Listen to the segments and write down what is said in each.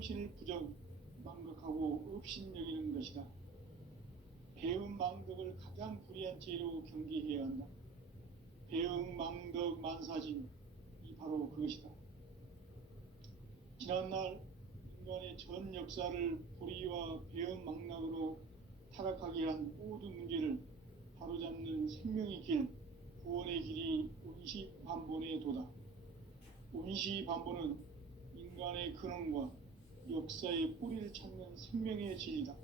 정신을 망각하고 업신여기는 것이다. 배은망덕을 가장 불의한 죄로 경계해야 한다. 배은망덕 만사진이 바로 그것이다. 지난날 인간의 전 역사를 불의와 배은망락으로 타락하게 한 모든 문제를 바로잡는 생명의 길, 구원의 길이 운시반본의 도다. 운시반본은 인간의 근원과 역사의 뿌리를 찾는 생명의 진리다.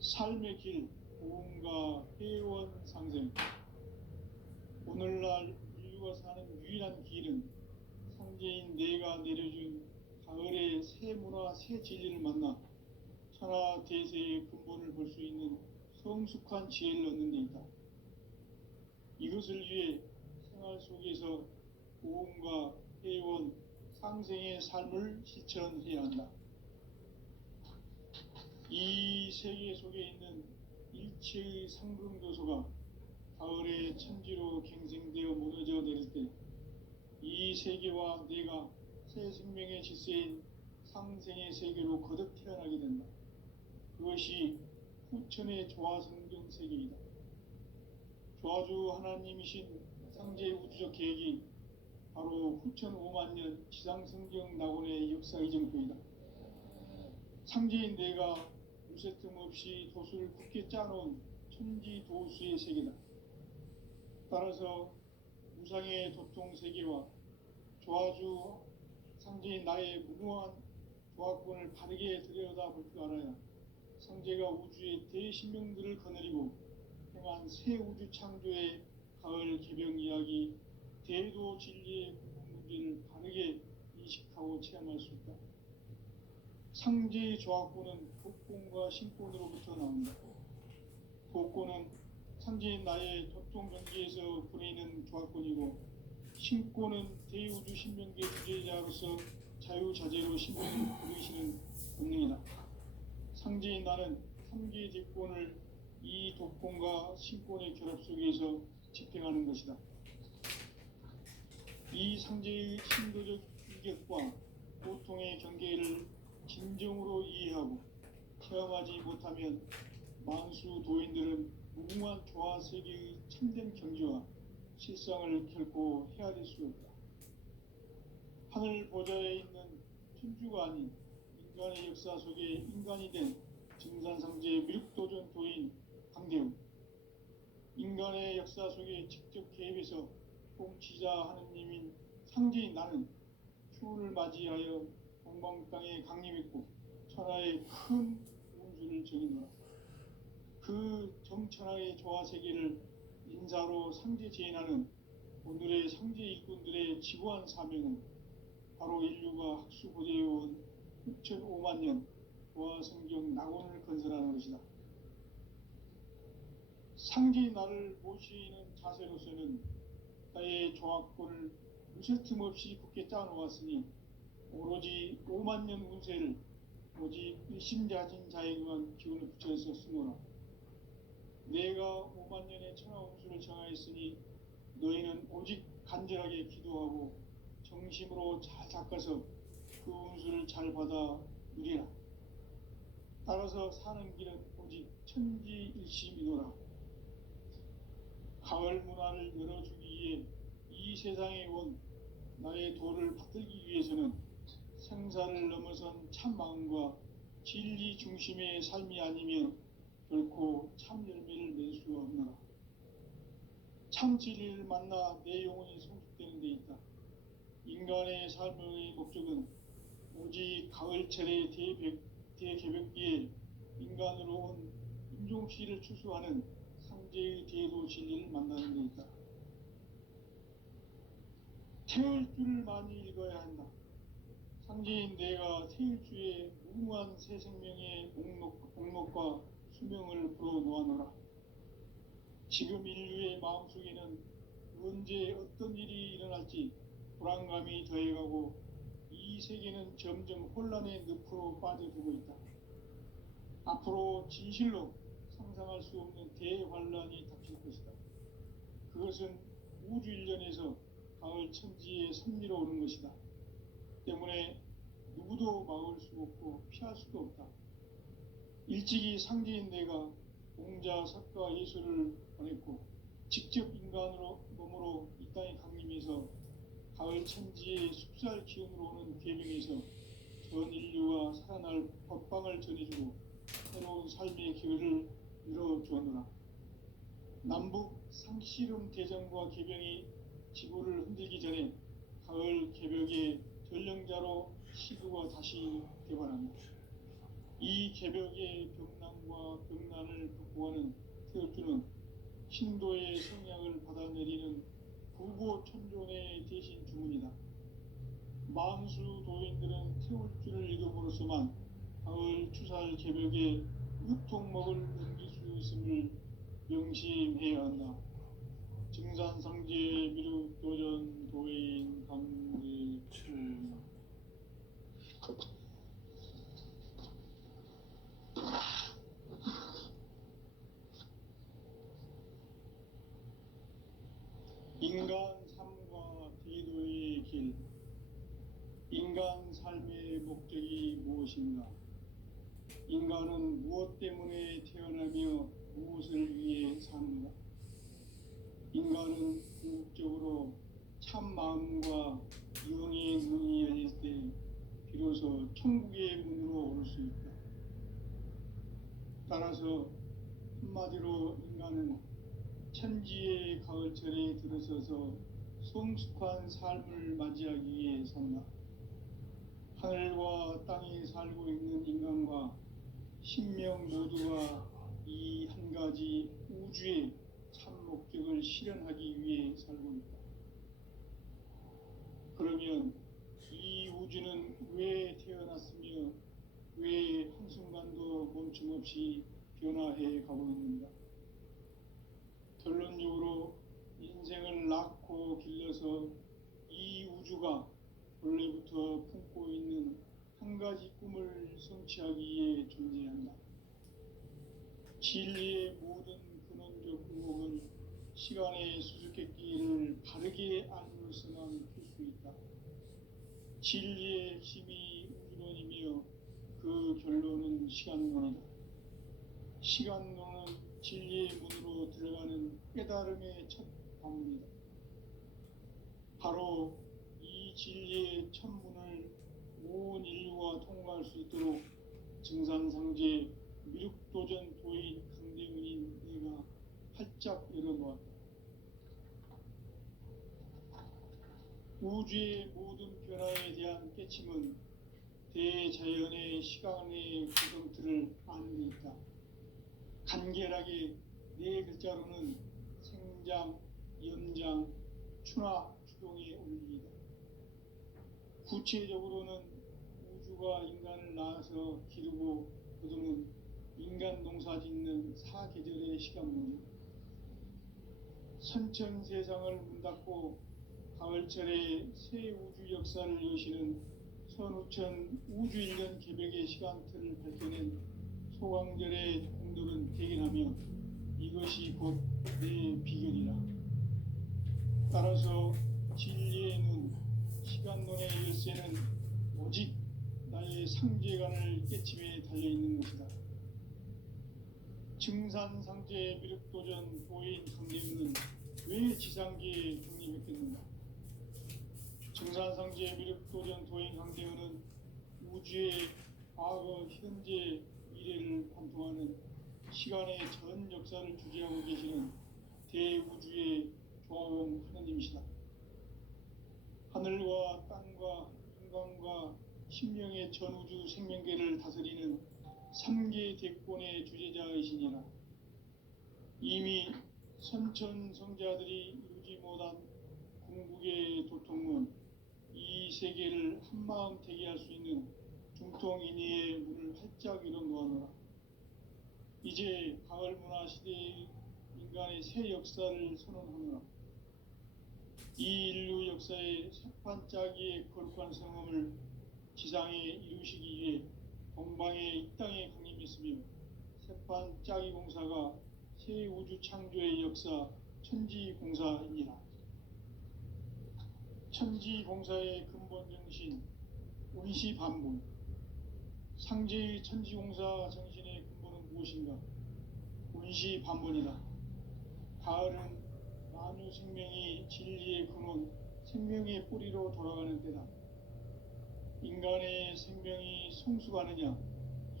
삶의 길, 고음과 회원 상생. 오늘날 인류가 사는 유일한 길은 상제인 내가 내려준 가을의 새 문화, 새 진리를 만나 천하 대세의 근본을 볼 수 있는 성숙한 지혜를 얻는 데 있다. 이것을 위해 생활 속에서 고음과 회원, 상생의 삶을 실천해야 한다. 이 세계 속에 있는 일체의 상승도소가 가을의 천지로 갱생되어 무너져 내릴 때 이 세계와 내가 새 생명의 질서인 상생의 세계로 거듭 태어나게 된다. 그것이 후천의 조화성경 세계이다. 조화주 하나님이신 상제의 우주적 계획이 바로 후천 5만 년 지상성경 낙원의 역사 이정표이다. 상제인 내가 무쇠틈 없이 도수를 굳게 짜놓은 천지도수의 세계다. 따라서 무상의 도통 세계와 조화주 상제인 나의 무궁한 조화권을 바르게 들여다볼 줄 알아야 상제가 우주의 대신명들을 거느리고 행한 새 우주 창조의 가을 개병 이야기, 대도 진리의 궁극 문제를 바르게 인식하고 체험할 수 있다. 상제의 조화권은 독권과 신권으로부터 나온다. 독권은 상제인 나의 도통 경계에서 부리는 조화권이고, 신권은 대우주 신명계 주제자로서 자유자재로 신명을 부르시는 본능이다. 상제인 나는 3개의 대권을 이 독권과 신권의 결합 속에서 집행하는 것이다. 이 상제의 신도적 인격과 고통의 경계를 진정으로 이해하고 체험하지 못하면 만수 도인들은 무궁한 조화세계의 참된 경지와 실상을 결코 헤아릴 수 없다. 하늘 보좌에 있는 천주가 아닌 인간의 역사 속에 인간이 된 증산상제의 미륵도전 도인 강대웅, 인간의 역사 속에 직접 개입해서 통치자 하느님인 상제인 나는 추운을 맞이하여 동방 땅에 강림했고 천하의 큰 운수를 정의노라. 그 정천하의 조화세계를 인사로 상제 재현하는 오늘의 상제 일꾼들의 지구한 사명은 바로 인류가 학수고대해온 6,5만 년 조화성경 낙원을 건설하는 것이다. 상제의 나를 모시는 자세로서는 나의 조화권을 무쇠틈 없이 굳게 짜놓았으니 오로지 5만 년 운세를 오직 일심자진 자에게만 기운을 붙여서 쓰노라. 내가 5만 년의 천하 운수를 정하였으니 너희는 오직 간절하게 기도하고 정심으로 잘 닦아서 그 운수를 잘 받아 누리라. 따라서 사는 길은 오직 천지일심이노라. 가을 문화를 열어주기 위해 이 세상에 온 나의 도를 받들기 위해서는 생사를 넘어선 참 마음과 진리 중심의 삶이 아니면 결코 참 열매를 맺을 수 없노라. 참 진리를 만나 내 영혼이 성숙되는 데 있다. 인간의 삶의 목적은 오직 가을철의 대개벽기에 인간으로 온 인종씨를 추수하는 상제의 대도 진리를 만나는 데 있다. 태을주를 많이 읽어야 한다. 상제인 내가 태일주의 무궁한 새 생명의 목록과 수명을 불어놓아노라. 지금 인류의 마음속에는 언제 어떤 일이 일어날지 불안감이 더해가고 이 세계는 점점 혼란의 늪으로 빠져들고 있다. 앞으로 진실로 상상할 수 없는 대환란이 닥칠 것이다. 그것은 우주 일련에서 가을 천지의 섭리로 오는 것이다. 때문에 누구 누구도 막을 수 없고 피할 수도 없다. 일찍이 상제인 내가 공자, 석가, 예수를 보냈고 직접 인간으로 몸으로 이 땅에 강림해서 가을 천지의 숲살 기운으로 오는 괴명에서 전 인류가 살아날 법방을 전해주고 새로운 삶의 기회를 열어주었노라. 남북 상씨름 대전과 개병이 지구를 흔들기 전에 가을 개벽의 전령자로 시구가 다시 개발한다. 이 개벽의 벽난과 벽난을 극복하는 태엽주는 신도의 성향을 받아내리는 부고천존의 대신 주문이다. 만수 도인들은 태울주를 읽음으로써만 가을 추살 개벽의 유통목을 넘길 수 있음을 명심해야 한다. 증산상제 미륵도전 도인 강대추. 인간 삶과 대도의 길. 인간 삶의 목적이 무엇인가? 인간은 무엇 때문에 태어나며 무엇을 위해 사는가? 인간은 궁극적으로 참 마음과 영의 눈이 열릴 때 비로소 천국의 문으로 오를 수 있다. 따라서 한마디로 인간은 천지의 가을철에 들어서서 성숙한 삶을 맞이하기 위해 산다. 하늘과 땅에 살고 있는 인간과 신명 모두가 이 한 가지 우주의 참 목적을 실현하기 위해 살고 있다. 그러면 이 우주는 왜 태어났으며 왜 한순간도 멈춤없이 변화해 가고 있는가? 결론적으로 인생을 낳고 길러서 이 우주가 원래부터 품고 있는 한 가지 꿈을 성취하기 위해 존재한다. 진리의 모든 근원적 의목은 시간의 수수께끼를 바르게 알므로서만 풀 수 있다. 진리의 핵심이 우주론이며 그 결론은 시간론이다. 시간론은 진리의 문으로 들어가는 깨달음의 첫 방문이다. 바로 이 진리의 첫 문을 온 인류가 통과할 수 있도록 증산상제 미륵도전 도인 강대문인 내가 활짝 열어놓았다. 우주의 모든 변화에 대한 깨침은 대자연의 시간의 구성틀을 아는 데 있다. 간결하게 네 글자로는 생장, 연장, 추나 추동의 원리이다. 구체적으로는 우주가 인간을 낳아서 기르고 거두는 인간 농사 짓는 사계절의 시간론이다. 선천 세상을 문 닫고 가을철에 새 우주 역사를 여시는 선우천 우주 1년 개벽의 시간틀을 밝혀낸 소강절의 공들은 대견하며 이것이 곧 내 비결이라. 따라서 진리의 눈, 시간론의 열쇠는 오직 나의 상제관을 깨침에 달려있는 것이다. 증산상제 미륵도전 도인 강대문은 왜 지상계에 정립했겠는가? 증산상제 미륵도전 도인 강대문은 우주의 과거, 현재, 미래를 관통하는 시간의 전 역사를 주재하고 계시는 대우주의 조화원 하느님이시다. 하늘과 땅과 인간과 신명의 전우주 생명계를 다스리는 3계 대권의 주재자이시니라. 이미 선천성자들이 이루지 못한 궁극의 도통문, 이 세계를 한마음 되게 할 수 있는 중통인의의 문을 활짝 열어놓아노라. 이제 가을 문화 시대의 인간의 새 역사를 선언하노라. 이 인류 역사의 새판짜기의 거룩한 성함을 지상에 이루시기 위해 동방의 이 땅에 강림했으며 새판짜기 공사가 새 우주 창조의 역사 천지공사이니라. 천지공사의 근본 정신, 운시반본. 상제의 천지공사 정신의 근본은 무엇인가? 운시반본이다. 가을은 만유 생명이 진리의 근원, 생명의 뿌리로 돌아가는 때다. 인간의 생명이 성숙하느냐,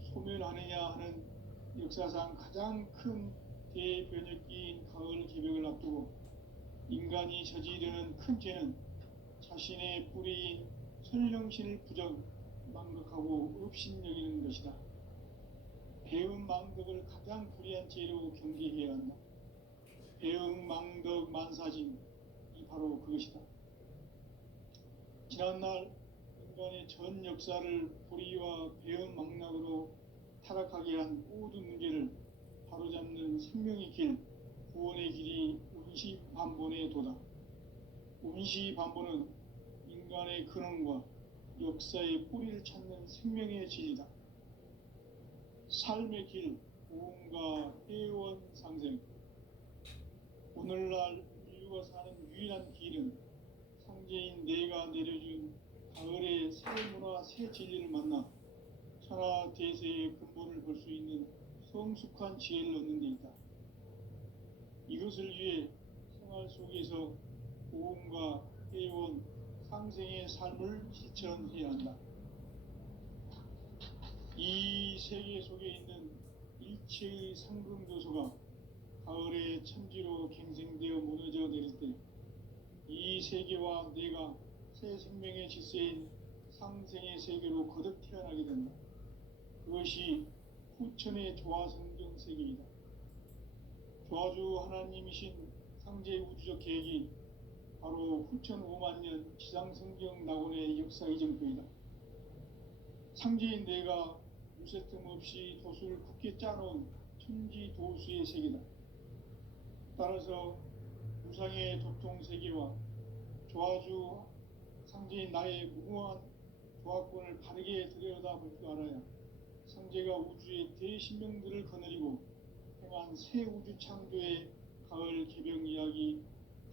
소멸하느냐 하는 역사상 가장 큰 대변혁기인 가을 개벽을 앞두고 인간이 저지르는 큰 죄는 자신의 뿌리인 설령신을 망각하고 업신여기는 것이다. 배은망덕을 가장 불의한 죄로 경계해야 한다. 배은망덕 만사진이 바로 그것이다. 지난날 인간의 전 역사를 불의와 배은망락으로 타락하게 한 모든 문제를 바로잡는 생명의 길, 구원의 길이 운시반본의 도다. 운시반본은 인간의 근원과 역사의 뿌리를 찾는 생명의 진리다. 삶의 길, 고음과 회원 상생. 오늘날 인류가 사는 유일한 길은 상제인 내가 내려준 가을의 새 문화, 새 진리를 만나 천하 대세의 근본을 볼 수 있는 성숙한 지혜를 얻는 데 있다. 이것을 위해 생활 속에서 고음과 회원, 상생의 삶을 실천해야 한다. 이 세계 속에 있는 일체의 상금교소가 가을의 천지로 갱생되어 무너져 내릴 때 이 세계와 내가 새 생명의 질서인 상생의 세계로 거듭 태어나게 된다. 그것이 후천의 조화성경 세계이다. 조화주 하나님이신 상제 우주적 계획이 바로 후천 5만년 지상성경 낙원의 역사 이정표이다. 상제인 내가 무쇠 틈 없이 도수를 굳게 짜놓은 천지 도수의 세계다. 따라서 무상의 도통 세계와 조화주 상제인 나의 무궁한 조화권을 바르게 들여다볼 줄 알아야 상제가 우주의 대신명들을 거느리고 행한 새 우주 창조의 가을 개벽 이야기,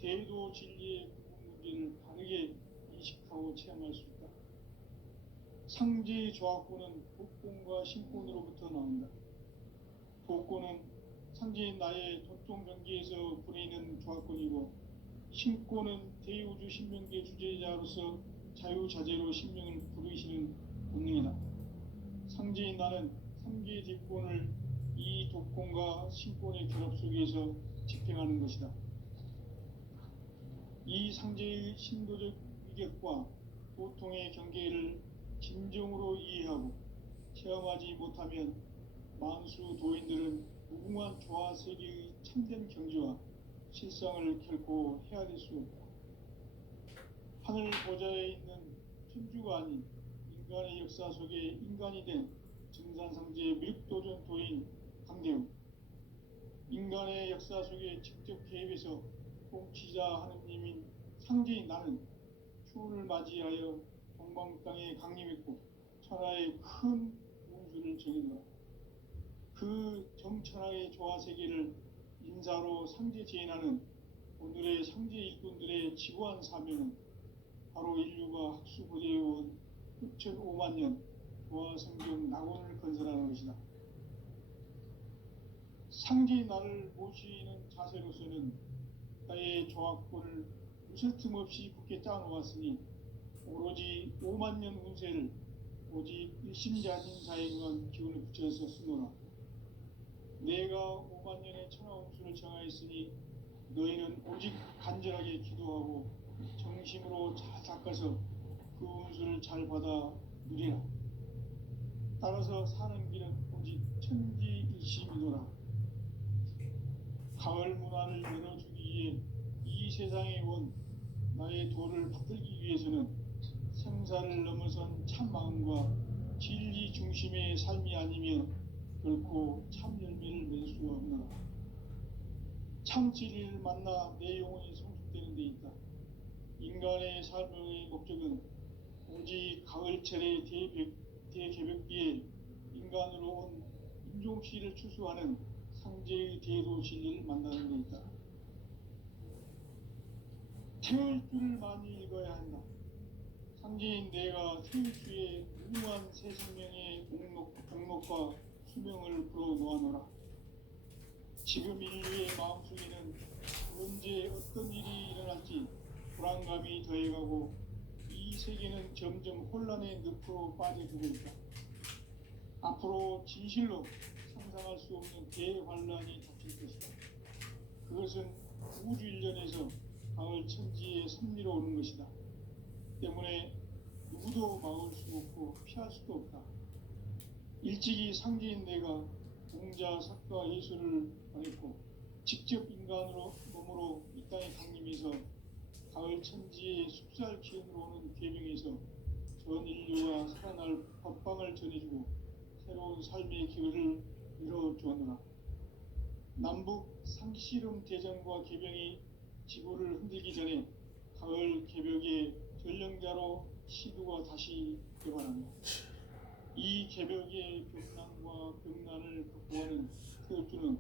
대도 진리의 구분 문제를 바르게 인식하고 체험할 수 있다. 상제의 조화권은 복권과 신권으로부터 나온다. 복권은 상제인 나의 도통 경계에서 부리는 조화권이고, 신권은 대우주 신명계 주제자로서 자유자재로 신명을 부르시는 본능이다. 상제인 나는 3개의 뒷권을 이 독권과 신권의 결합 속에서 집행하는 것이다. 이 상제의 신도적 위격과 도통의 경계를 진정으로 이해하고 체험하지 못하면 만수 도인들은 무궁한 조화 세계의 참된 경지와 실상을 결코 헤아릴 수 없다. 하늘 보좌에 있는 천주가 아닌 인간의 역사 속에 인간이 된 증산상제 밀도전 도인 강대우, 인간의 역사 속에 직접 개입해서 통치자 하느님인 상제인 나는 추운을 맞이하여 동방 땅에 강림했고 천하의 큰 운수를 정해놓아 그 정천하의 조화세계를 인사로 상제 제인하는 오늘의 상제 일꾼들의 지구한 사명은 바로 인류가 학수고대해온 후천 5만년 조화성경 낙원을 건설하는 것이다. 상제의 나를 모시는 자세로서는 나의 조화권을 무쇠 틈 없이 굳게 짜놓았으니 오로지 5만년 운세를 오직 일심자진사에 응한 기운을 붙여서 쓰노라. 내가 5만년의 천하운수를 정하였으니 너희는 오직 간절하게 기도하고 정심으로 잘 닦아서 그 운수를 잘 받아 누리라. 따라서 사는 길은 오직 천지일심이노라. 가을 문화를 열어주기 위해 이 세상에 온 나의 도를 받들기 위해서는 생사를 넘어선 참 마음과 진리 중심의 삶이 아니면 결코 참 열매를 맺을 수가 없노라. 참 진리를 만나 내 영혼이 성숙되는 데 있다. 인간의 삶의 목적은 오직 가을철의 대개벽기에 인간으로 온 인종시를 추수하는 상제의 대도 진리를 만나는 데 있다. 태울 줄을 많이 읽어야 한다. 상제인 내가 태우주의 무궁한 새 생명의 목록과 수명을 불어놓아노라. 지금 인류의 마음속에는 언제 어떤 일이 일어날지 불안감이 더해가고 이 세계는 점점 혼란의 늪으로 빠져들고 있다. 앞으로 진실로 상상할 수 없는 대환란이 닥칠 것이다. 그것은 우주 일련에서 가을 천지의 섭리로 오는 것이다. 때문에 누구도 막을 수 없고 피할 수도 없다. 일찍이 상제인 내가 공자, 사과, 예수를 보냈고 직접 인간으로 몸으로 이 땅에 강림해서 가을 천지의 숲살 기운으로 오는 계명에서 전 인류가 살아날 법방을 전해주고 새로운 삶의 길을 열어주었노라. 남북 상씨름 대전과 개병이 지구를 흔들기 전에 가을 개벽의 전령자로 시두가 다시 개발한다. 이 개벽의 벽난과 벽난을 극복하는 태울주는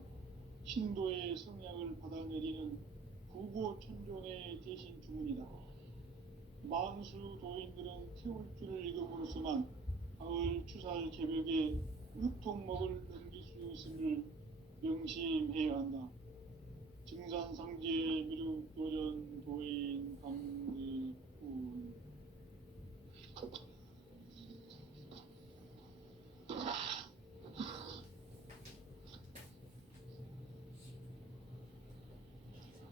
신도의 성향을 받아내리는 부고천존의 대신 주문이다. 만수 도인들은 태울주를 읽음으로써만 가을 추살 개벽의 으통목을 넘길 수 있음을 명심해야 한다. 증산상제 미륵도전 도인 강대군.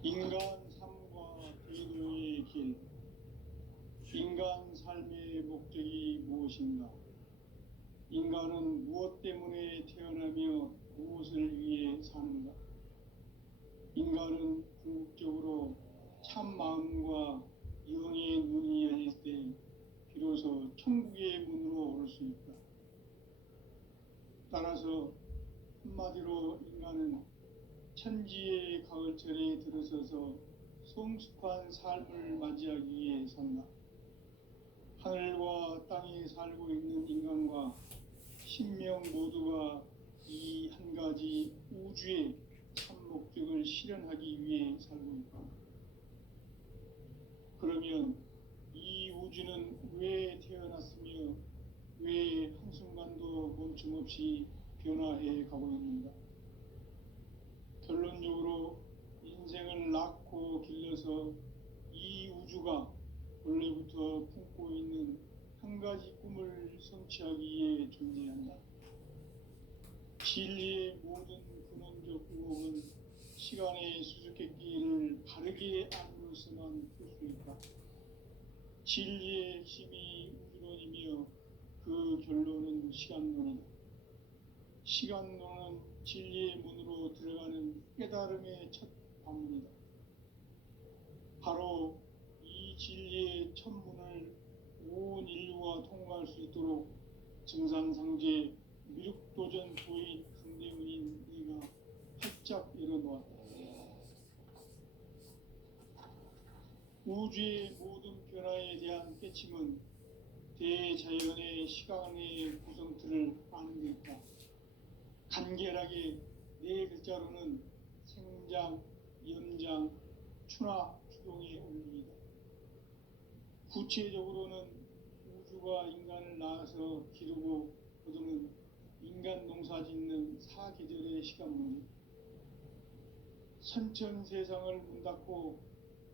인간 삶과 대도의 길. 인간 삶의 목적이 무엇인가? 인간은 무엇 때문에 태어나며 무엇을 위해 사는가? 인간은 궁극적으로 참 마음과 영의 눈이 열릴 때 비로소 천국의 문으로 올 수 있다. 따라서 한마디로 인간은 천지의 가을철에 들어서서 성숙한 삶을 맞이하기 위해 산다. 하늘과 땅에 살고 있는 인간과 신명 모두가 이 한 가지 우주의 참 목적을 실현하기 위해 살고 있다. 그러면 이 우주는 왜 태어났으며 왜 한순간도 멈춤없이 변화해 가고 있는가? 결론적으로 인생을 낳고 길러서 이 우주가 원래부터 품고 있는 한 가지 꿈을 성취하기 위해 존재한다. 진리의 모든 근원적 의혹은 시간의 수수께끼를 바르게 알므로서만 풀 수 있다. 진리의 핵심이 우주론이며 그 결론은 시간론이다. 시간론은 진리의 문으로 들어가는 깨달음의 첫 방문이다. 바로 이 진리의 첫 문을 온 인류가 통과할 수 있도록 증산상제 미륵도전 도인 강대훈인 네가 활짝 열어놓았다. 우주의 모든 변화에 대한 깨침은 대자연의 시간의 구성틀을 아는 데 있다. 간결하게 네 글자로는 생장, 연장, 추나 추동의 원리이다. 구체적으로는 우주가 인간을 낳아서 기르고 거두는 인간 농사 짓는 사계절의 시간문이 선천 세상을 문 닫고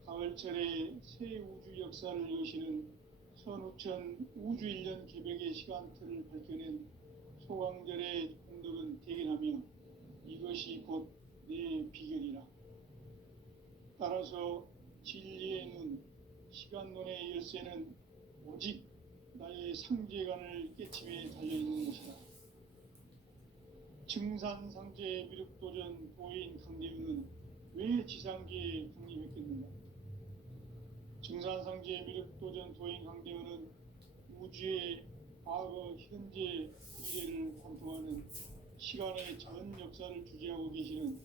가을철에 새 우주 역사를 여시는 선우천 우주 1년 개벽의 시간틀을 밝혀낸 소강절의 공덕은 대견하며 이것이 곧 내 비결이라. 따라서 진리의 눈, 시간론의 열쇠는 오직 나의 상제관을 깨침에 달려있는 것이다. 증산상제 미륵도전 도인 강대훈은 왜 지상계에 강림했겠는가? 증산상제 미륵도전 도인 강대훈은 우주의 과거, 현재, 미래를 관통하는 시간의 전 역사를 주재하고 계시는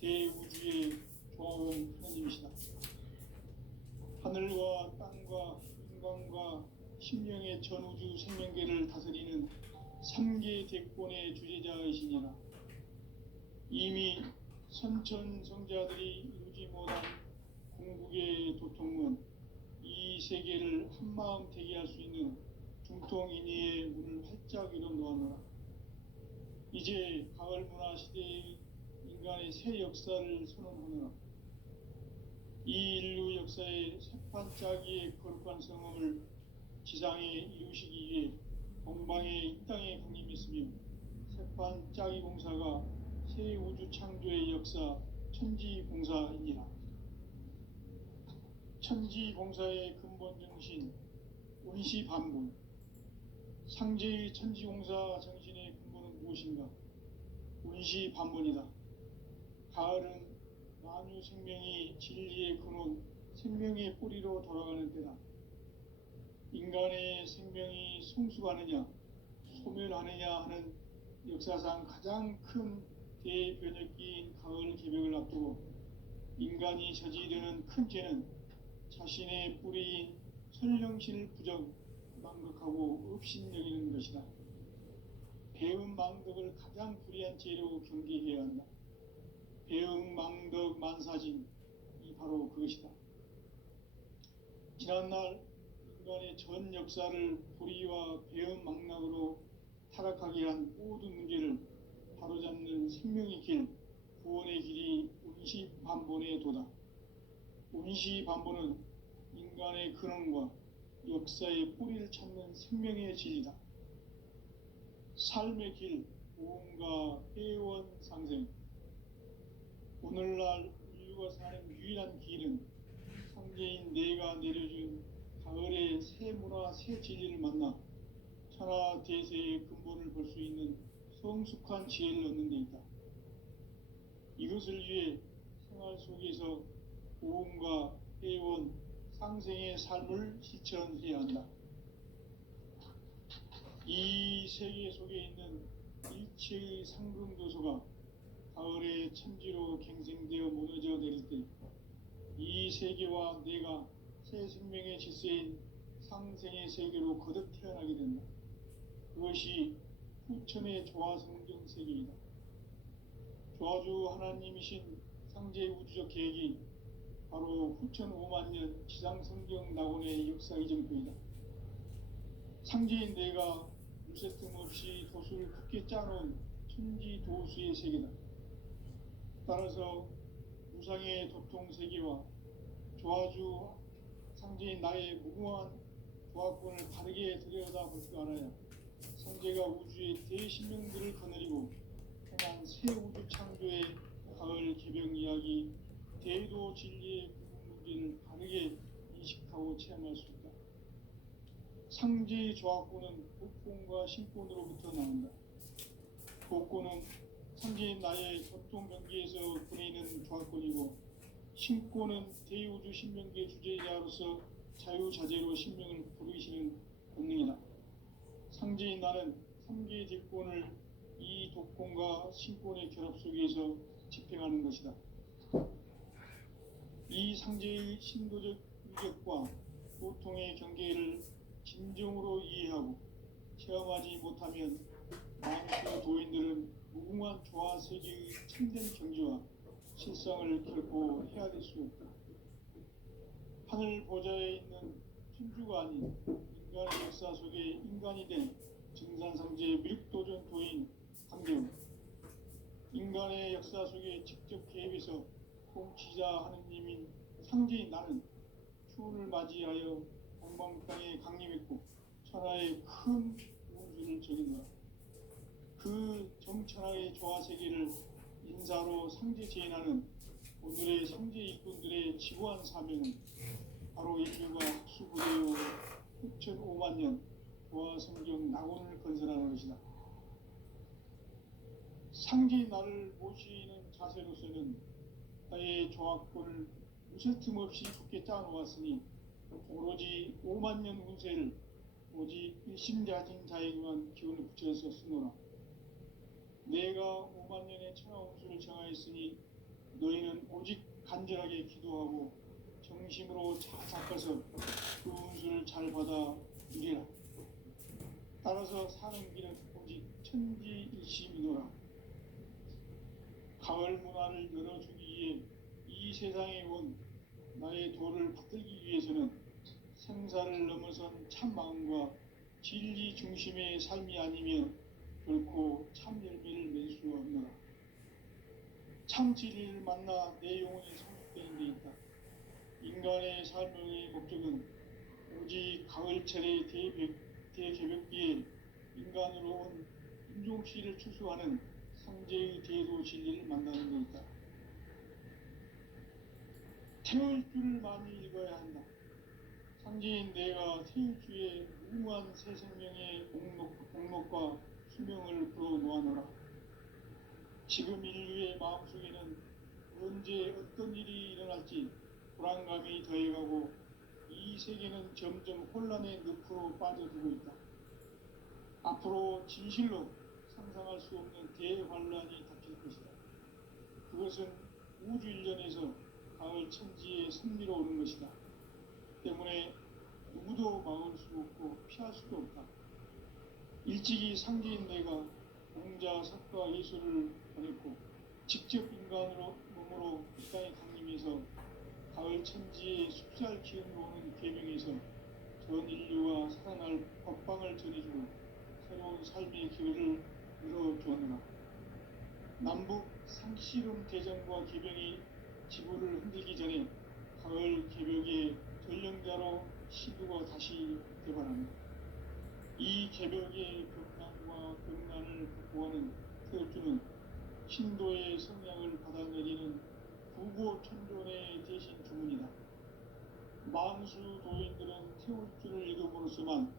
대우주의 조화원 하나님이시다. 하늘과 땅과 인간과 심령의 전우주 생명계를 다스리는 3계 대권의 주재자이시니라. 이미 선천 성자들이 이루지 못한 궁극의 도통은 이 이 세계를 한마음 되게 할 수 있는 중통인의의 문을 활짝 열어 놓아노라. 이제 가을 문화 시대의 인간의 새 역사를 선언하노라. 이 인류 역사의 새판짜기의 거룩한 성험을 지상에 이루시기 위해 동방의 이 땅에 강림했으며 새판짜기 공사가 새 우주 창조의 역사 천지공사이니라. 천지공사의 근본 정신 운시반본. 상제의 천지공사 정신의 근본은 무엇인가? 운시반본이다. 가을은 만유 생명이 진리의 근원, 생명의 뿌리로 돌아가는 때다. 인간의 생명이 성숙하느냐, 소멸하느냐 하는 역사상 가장 큰 대변혁기인 가을 개벽을 앞두고 인간이 저지르는 큰 죄는 자신의 뿌리인 선령신을 망각하고 업신여기는 것이다. 배은망덕을 가장 불의한 죄로 경계해야 한다. 배은망덕 만사진이 바로 그것이다. 지난날 인간의 전 역사를 불의와 배은망락으로 타락하게 한 모든 문제를 바로잡는 생명의 길, 구원의 길이 운시반본의 도다. 운시반본은 인간의 근원과 역사의 뿌리를 찾는 생명의 진리다. 삶의 길, 보험과 회원 상생. 오늘날 인류가 사는 유일한 길은 상제인 내가 내려준 가을의 새 문화, 새 진리를 만나 천하 대세의 근본을 볼 수 있는 성숙한 지혜를 얻는 데 있다. 이것을 위해 생활 속에서 보험과 회원, 상생의 삶을 실천해야 한다. 이 세계 속에 있는 일체의 상금도서가 가을의 천지로 갱생되어 무너져 내릴 때 이 세계와 내가 새 생명의 질서인 상생의 세계로 거듭 태어나게 된다. 그것이 후천의 조화성경 세계이다. 조화주 하나님이신 상제의 우주적 계획이 바로 후천 5만 년 지상성경 낙원의 역사 이정표이다. 상제인 내가 물새 틈 없이 도수를 굳게 짜놓은 천지도수의 세계다. 따라서 무상의 도통세계와 조화주 상제인 나의 무궁한 조화권을 바르게 들여다볼 줄 알아야 상제가 우주의 대신명들을 거느리고 행한 새 우주 창조의 가을 개벽 이야기, 대도 진리의 구분 문제를 바르게 인식하고 체험할 수 있다. 상제의 조화권은 복권과 신권으로부터 나온다. 복권은 상제인 나의 도통 경계에서 보내는 조화권이고, 신권은 대우주 신명계 주제자로서 자유자재로 신명을 부르시는 본능이다. 상제인 나는 3개의 뒷권을 이 독권과 신권의 결합 속에서 집행하는 것이다. 이 상제의 신도적 위력과 보통의 경계를 진정으로 이해하고 체험하지 못하면 많은 도인들은 무궁한 조화세계의 참된 경지와 실상을 결코 헤아릴 수 없다. 하늘 보좌에 있는 천주가 아닌 인간의 역사 속에 인간이 된 증산상제 미륵도전 도인 강대우, 인간의 역사 속에 직접 개입해서 통치자 하느님인 상제인 나는 추운을 맞이하여 동방 땅에 강림했고 천하의 큰 운수를 적인노라. 그 정천하의 조화세계를 인사로 상제 제인하는 오늘의 상제 일꾼들의 지구한 사명은 바로 인류가 학수고대요 후천 5만 년 조화성경 낙원을 건설하는 것이다. 상제인 나를 모시는 자세로서는 나의 조화권을 무쇠 틈 없이 굳게 짜놓았으니 오로지 5만 년 운세를 오직 일심자진 자에게만 기운을 붙여서 쓰노라. 내가 5만 년의 천하 운수를 정하였으니 너희는 오직 간절하게 기도하고 정심으로 잡아서 그 운수를 잘 받아 누리라. 따라서 사는 길은 오직 천지일심이노라. 가을 문화를 열어주기 위해 이 세상에 온 나의 도를 받들기 위해서는 생사를 넘어선 참 마음과 진리 중심의 삶이 아니면 결코 참 열매를 맺을 수 없노라. 참 진리를 만나 내 영혼이 성숙되는 데 있다. 인간의 삶의 목적은 오직 가을철의 대개벽비에 인간으로 온 인종씨를 추수하는 상제의 대도 진리를 만나는 데 있다. 태울 줄을 많이 읽어야 한다. 상제인 내가 태울 주의 무궁한 새 생명의 목록과 수명을 풀어놓아노라. 지금 인류의 마음속에는 언제 어떤 일이 일어날지 불안감이 더해가고 이 세계는 점점 혼란의 늪으로 빠져들고 있다. 앞으로 진실로 상상할 수 없는 대환란이 닥칠 것이다. 그것은 우주 일련에서 가을 천지의 승리로 오는 것이다. 때문에 누구도 막을 수 없고 피할 수도 없다. 일찍이 상제인 내가 공자, 석가, 예수를 보냈고 직접 인간으로 몸으로 이 땅에 강림해서 가을 천지의 숲살 기운으로 오는 계명에서 전 인류와 살아날 법방을 전해주고 새로운 삶의 기회를 열어주었노라. 남북 상씨름 대전과 개병이 지구를 흔들기 전에 가을 개벽의 전령자로 시두가 다시 개발합니다. 이 개벽의 벽난과 벽난을 극복하는 태울주는 신도의 성향을 받아내리는 구고천존의 대신 주문이다. 만수 도인들은 태울주를 읽음으로써만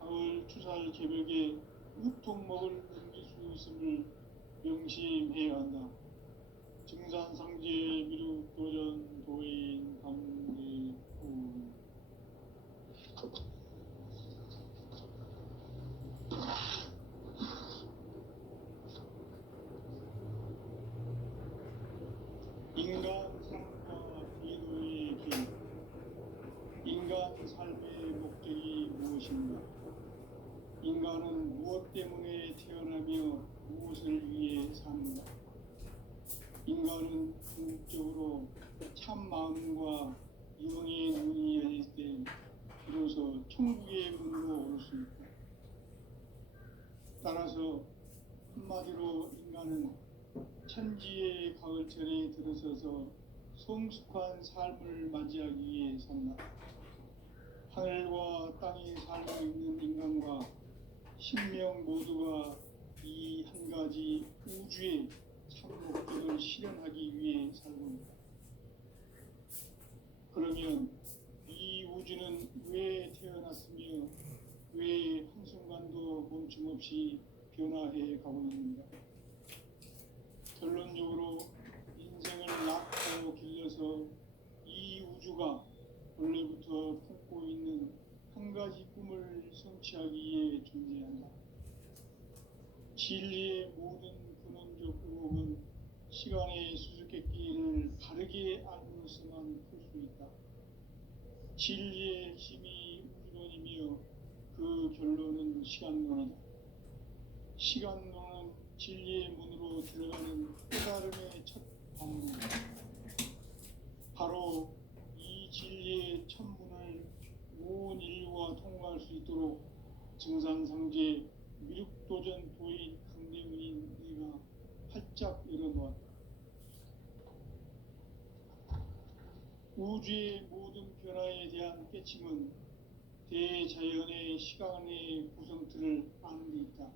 가을 추살 개벽의 우통목을 넘길 수 있음을 명심해야 한다. 증산상제 미륵도전 도인 감리후. 인간 삶과 기도의 길. 인간 삶의 목적이 무엇인가? 인간은 무엇 때문에 태어나며 무엇을 위해 사는가? 인간은 궁극적으로 참 마음과 영의 눈이 열릴 때 비로소 천국의 문으로 오를 수 있다. 따라서 한마디로 인간은 천지의 가을철에 들어서서 성숙한 삶을 맞이하기 위해 산다. 하늘과 땅의 삶을 입는 인간과 신명 모두가 이 한 가지 우주의 참 목적을 실현하기 위해 살고 있다. 그러면 이 우주는 왜 태어났으며 왜 한순간도 멈춤없이 변화해 가고 있는가? 결론적으로 인생을 낳고 길러서 이 우주가 원래부터 품고 있는 한 가지 꿈을 성취하기 위해 존재한다. 진리의 모든 근원적 의혹은 시간의 수수께끼를 바르게 알므로서만 풀 수 있다. 진리의 핵심이 우주론이며 그 결론은 시간론이다. 시간론은 진리의 문으로 들어가는 깨달음의 첫 방문이다. 바로 이 진리의 첫 문을 온 인류가 통과할 수 있도록 증산상제 미륵도전 도인 강대문인 내가 활짝 열어놓았다. 우주의 모든 변화에 대한 깨침은 대자연의 시간의 구성틀을 아는 데 있다.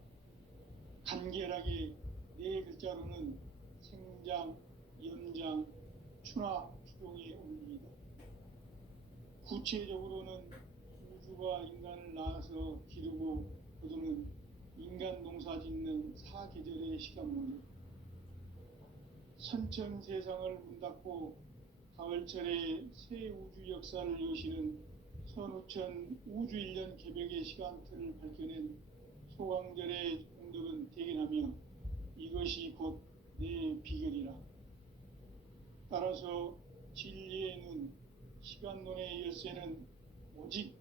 간결하게 네 글자로는 생장, 연장, 추나 추동의 원리이다. 구체적으로는 우주가 인간을 낳아서 기르고 거두는 인간 농사 짓는 사계절의 시간문이다. 선천 세상을 문 닫고 가을철에 새 우주 역사를 여시는 선우천 우주 1년 개벽의 시간틀을 밝혀낸 소강절의 공덕은 대견하며 이것이 곧 내 비결이라. 따라서 진리의 눈, 시간론의 열쇠는 오직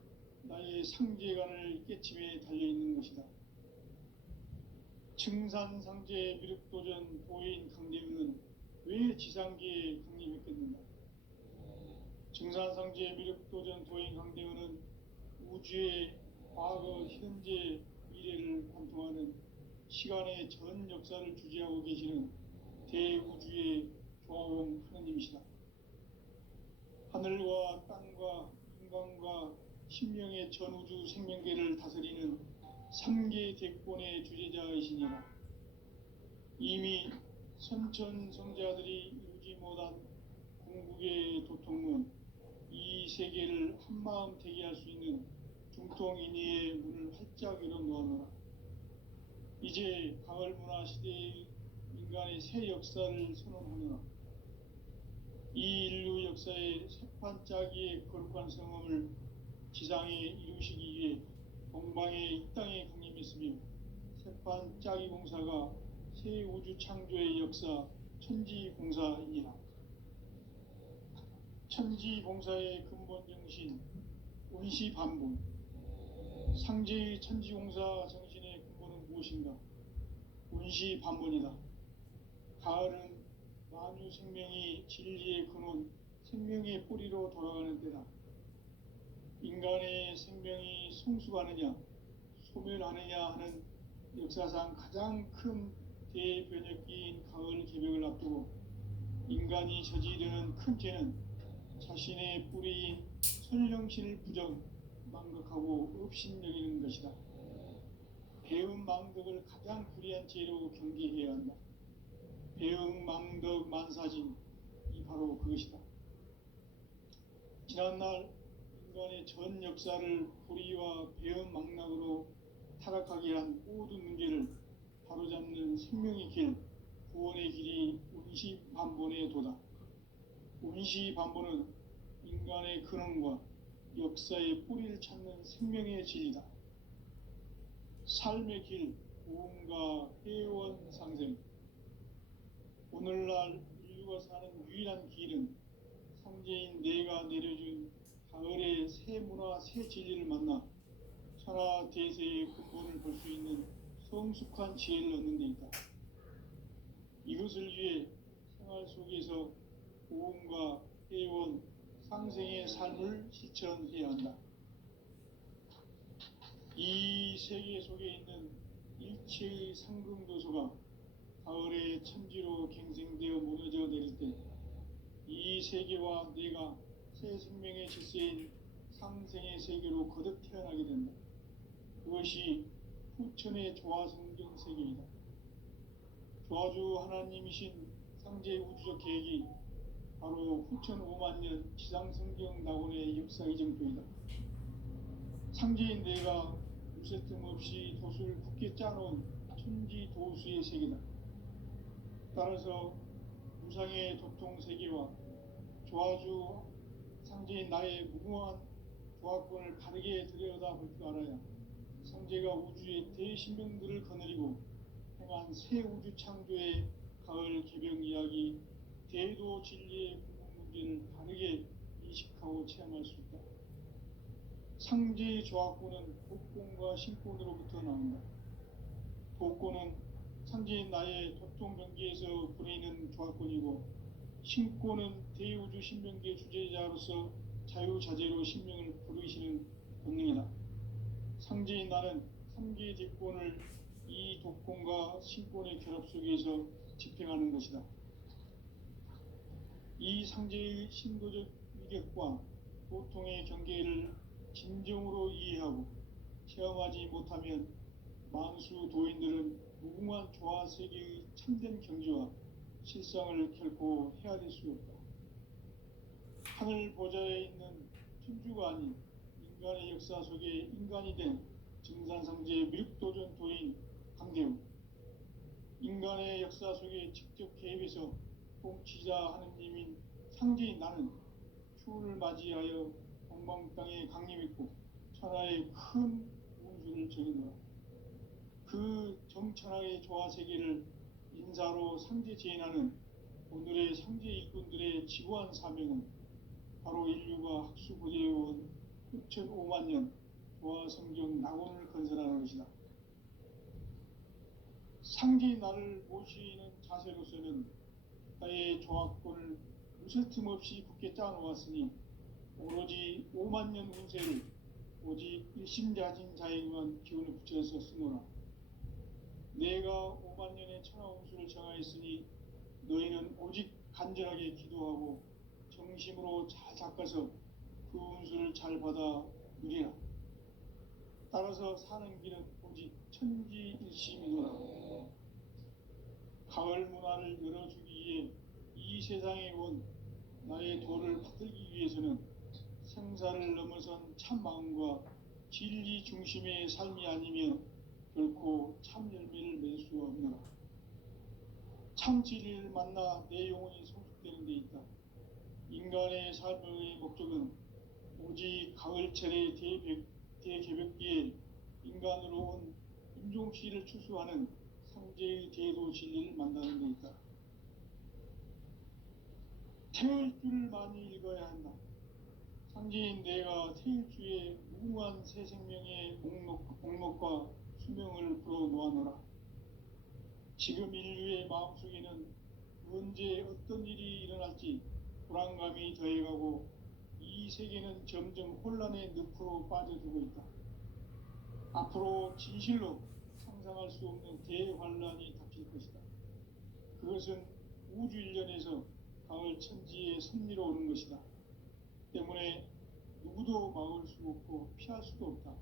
나의 상제관을 깨침에 달려있는 것이다. 증산상제 미륵도전 도인 강대문은 왜 지상계에 강림했겠는가? 증산상제 미륵도전 도인 강대문은 우주의 과거, 현재, 미래를 관통하는 시간의 전 역사를 주재하고 계시는 대우주의 조화원 하느님이시다. 하늘과 땅과 인간과 신명의 전우주 생명계를 다스리는 3계 대권의 주재자이시니라. 이미 선천성자들이 이루지 못한 궁극의 도통은 이 세계를 한마음 되게 할 수 있는 중통인의의 문을 활짝 열어놓아노라. 이제 가을 문화 시대의 인간의 새 역사를 선언하노라. 이 인류 역사의 새판짜기의 거룩한 성험을 지상에 이루시기 위해 동방의 이 땅에 강림했으며 새판짜기 공사가 새 우주 창조의 역사 천지공사이니라. 천지공사의 근본 정신 원시반본. 상제의 천지공사 정신의 근본은 무엇인가? 원시반본이다. 가을은 만유 생명이 진리의 근원, 생명의 뿌리로 돌아가는 때다. 인간의 생명이 성숙하느냐, 소멸하느냐 하는 역사상 가장 큰 대변혁기인 가을 개벽을 앞두고 인간이 저지르는 큰 죄는 자신의 뿌리인 선령신을 부정, 망각하고 업신여기는 것이다. 배음 망덕을 가장 불의한 죄로 경계해야 한다. 배음 망덕 만사진이 바로 그것이다. 지난날 인간의 전 역사를 불의와 배음 망락으로 타락하게 한 모든 문제를 바로잡는 생명의 길, 구원의 길이 운시반본의 도다. 운시반본은 인간의 근원과 역사의 뿌리를 찾는 생명의 진리다. 삶의 길, 구원과 회원 상생. 오늘날 인류가 사는 유일한 길은 상제인 내가 내려준 가을의 새 문화, 새 진리를 만나 천하 대세의 근본을 볼 수 있는 성숙한 지혜를 얻는 데 있다. 이것을 위해 생활 속에서 고음과 회원, 상생의 삶을 실천해야 한다. 이 세계 속에 있는 일체의 상금도소가 가을의 천지로 갱생되어 무너져 내릴 때 이 세계와 내가 새 생명의 질서인 상생의 세계로 거듭 태어나게 된다. 그것이 후천의 조화성경 세계이다. 조화주 하나님이신 상제 우주적 계획이 바로 후천 5만 년 지상성경 낙원의 역사 이정표이다. 상제인 내가 무쇠 틈 없이 도수를 굳게 짜놓은 천지 도수의 세계다. 따라서 무상의 도통 세계와 조화주 상제인 나의 무궁한 조화권을 바르게 들여다볼 줄 알아야 상제가 우주의 대신명들을 거느리고 행한 새 우주 창조의 가을 개벽 이야기, 대도 진리의 궁극 문제를 바르게 인식하고 체험할 수 있다. 상제의 조화권은 복권과 신권으로부터 나온다. 복권은 상제인 나의 도통 경계에서 부리는 조화권이고, 신권은 대우주 신명계 주제자로서 자유자재로 신명을 부르시는 본능이다. 상제인 나는 3개 대권을 이 독권과 신권의 결합 속에서 집행하는 것이다. 이 상제의 신도적 위력과 보통의 경계를 진정으로 이해하고 체험하지 못하면 만수 도인들은 무궁한 조화세계의 참된 경지와 실상을 결코 헤아릴 수 없다. 하늘 보좌에 있는 천주가 아닌 인간의 역사 속에 인간이 된 증산상제의 밀도전 도인 강대우, 인간의 역사 속에 직접 개입해서 통치자 하느님인 상제인 나는 추운을 맞이하여 동방 땅에 강림했고 천하의 큰 운수를 정해놓아 그 정천하의 조화세계를 인사로 상제 재현하는 오늘의 상제 일꾼들의 지구한 사명은 바로 인류가 학수고대해온 6,5만 년 조화성경 낙원을 건설하는 것이다. 상제의 나를 모시는 자세로서는 나의 조화권을 무쇠 틈 없이 굳게 짜놓았으니 오로지 5만 년 운세를 오직 일심자진 자에게만 기운을 붙여서 쓰노라. 내가 5만 년의 천하운수를 정하였으니 너희는 오직 간절하게 기도하고 정심으로 잘 닦아서 그 운수를 잘 받아 누리라. 따라서 사는 길은 오직 천지일심이노라. 가을 문화를 열어주기 위해 이 세상에 온 나의 도를 받들기 위해서는 생사를 넘어선 참 마음과 진리 중심의 삶이 아니면 결코 참 열매를 맺을 수 없노라. 참 진리를 만나 내 영혼이 성숙되는 데 있다. 인간의 삶의 목적은 오직 가을철의 대개벽기에 인간으로 온 임종씨를 추수하는 상제의 대도 진리를 만나는 데 있다. 태울 줄을 많이 읽어야 한다. 상제인 내가 태울 주의 무궁한 새 생명의 목록과 수명을 풀어놓아노라. 지금 인류의 마음속에는 언제 어떤 일이 일어날지 불안감이 더해가고 이 세계는 점점 혼란의 늪으로 빠져들고 있다. 앞으로 진실로 상상할 수 없는 대환란이 닥칠 것이다. 그것은 우주 일련에서 가을 천지에 섭리로 오는 것이다. 때문에 누구도 막을 수 없고 피할 수도 없다.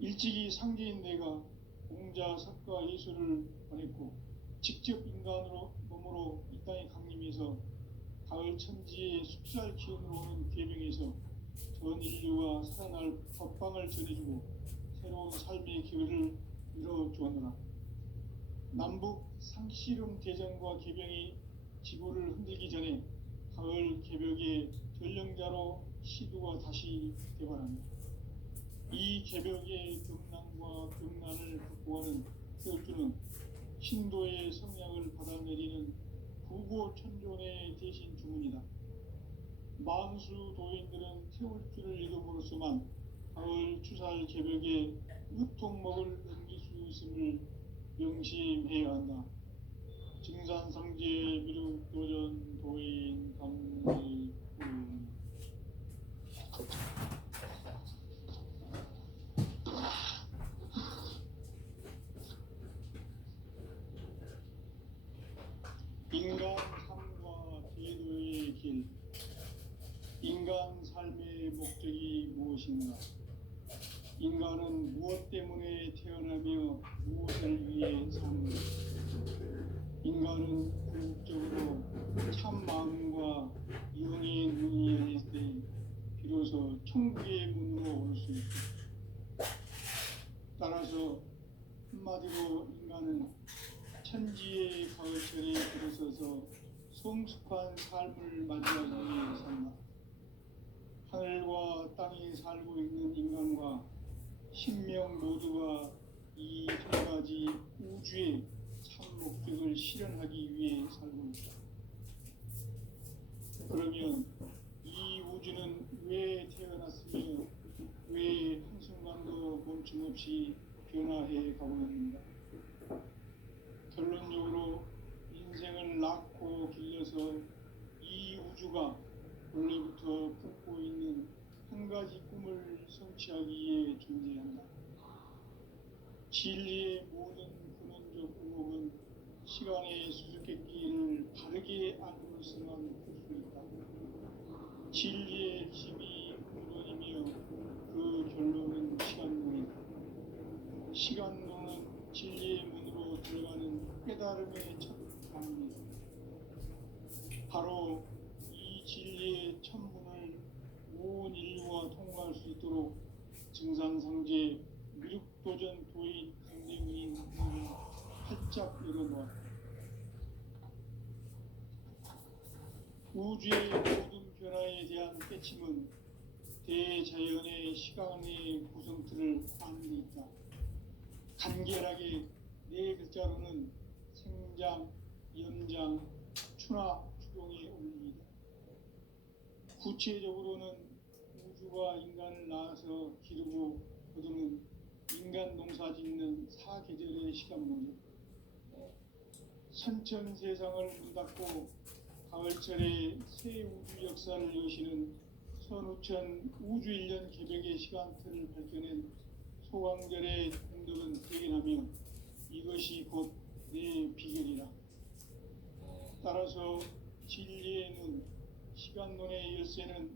일찍이 상제인 내가 공자, 석가, 예수를 보냈고 직접 인간으로 몸으로 이 땅에 강림해서 가을 천지의 숲살 기운으로 오는 계명에서 전 인류가 살아날 법방을 전해주고 새로운 삶의 기회를 이뤄주었노라. 남북 상씨름 대전과 개병이 지구를 흔들기 전에 가을 개벽의 전령자로 시두가 다시 개발한다. 이 개벽의 경난과 병난을 극복하는 태울주는 신도의 성향을 받아내리는 부고천존의 대신 주문이다. 만수 도인들은 태울주를 읽음으로써만 가을 추살 개벽에 으통목을 넘길 수 있음을 명심해야 한다. 증산상제 미륵도전 도인 감리 인간 삶과 제도의 길. 인간 삶의 목적이 무엇인가? 인간은 무엇 때문에 태어나며 무엇을 위해 사는가? 인간은 궁극적으로 참 마음과 영의 눈이 열릴 때 비로소 천국의 문으로 올 수 있다. 따라서 한마디로 인간은 천지의 가을철에 들어서서 성숙한 삶을 맞이하기 위해 산다. 하늘과 땅에 살고 있는 인간과 신명 모두가 이 두 가지 우주의 참 목적을 실현하기 위해 살고 있다. 그러면 이 우주는 왜 태어났으며 왜 한순간도 멈춤없이 변화해 가고 있는가? 결론적으로 인생을 낳고 길러서 이 우주가 원래부터 품고 있는 한 가지 꿈을 성취하기 위해 존재한다. 진리의 모든 근원적 의목은 시간의 수수께끼를 바르게 알고서만 풀 수 있다. 진리의 핵심이 근원이며 그 결론은 시간론이다. 시간론은 진리의 문으로 들어가는 깨달음의 첫 방문이다. 바로 이 진리의 천문을 온 인류가 통과할 수 있도록 증산상제 미륵도전 도인 강림인 문을 활짝 열어놓았다. 우주의 모든 변화에 대한 깨침은 대자연의 시간의 구성틀을 아는 데 있다. 간결하게 네 글자로는 생장, 연장, 추나 추동의 원리이다. 구체적으로는 우주가 인간을 낳아서 기르고 거두는 인간 농사 짓는 사계절의 시간 문제, 선천 세상을 문 닫고 가을철에 새 우주 역사를 여시는 선우천 우주일년 개벽의 시간표를 밝혀낸 소강절의 공덕은 대견하며 이것이 곧 내 비결이라. 따라서 진리의 눈, 시간론의 열쇠는